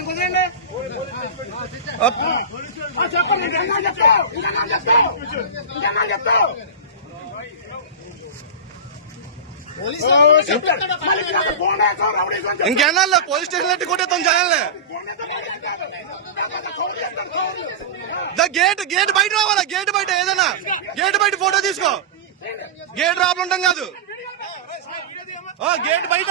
కుదరండి చెప్పండి కొంచెం ఇంకేనా పోలీస్ స్టేషన్ ఎట్టి కొట్టేస్తాం. దా గేట్ గేట్ బయట రావాలా? గేట్ బయట ఏదైనా? గేట్ బయట ఫోటో తీసుకో. గేట్ ఉంటాం కాదు. గేట్ బయట.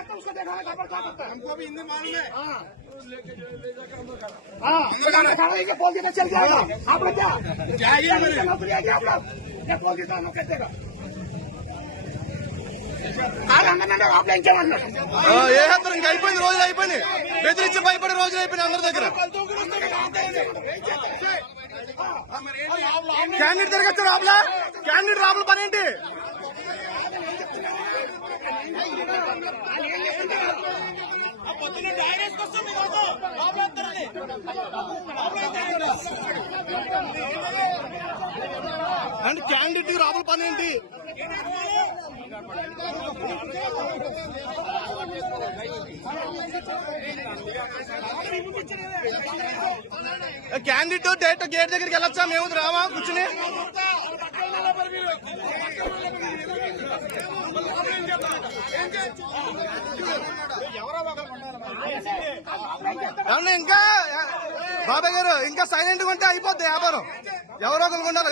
नहीं करते उसको देखा है खबर क्या करता है हमको भी हिंदी मालूम है हाँ हाँ तो हमने कहा है कि बोल देना चल जाएगा आप लोग क्या क्या ये नौकरी है क्या आप लोग क्या बोल देता हम लोग कहते हैं आज हमने आप लोग क्या मतलब ఆ, ఏ హత్తరు ఇంక అయిపోయింది రోజులు అయిపోయింది బెదిరించి భయపడే రోజులు అయిపోయినాయి అందరి దగ్గర క్యాండిడేట్ తిరగచ్చు రాబులా క్యాండిడేట్ రాబుల పని ఏంటి అండ్ క్యాండిడేట్ రాబుల పని ఏంటి? క్యాండిడేట్ డైరెక్ట్ గేట్ దగ్గరికి వెళ్ళొచ్చా? మేము రావా? కూర్చుని? ఏమన్నా ఇంకా బాబాయ్ గారు ఇంకా సైలెంట్గా ఉంటే అయిపోద్ది వ్యాపారం. ఎవరో ఒకరు ఉండాలి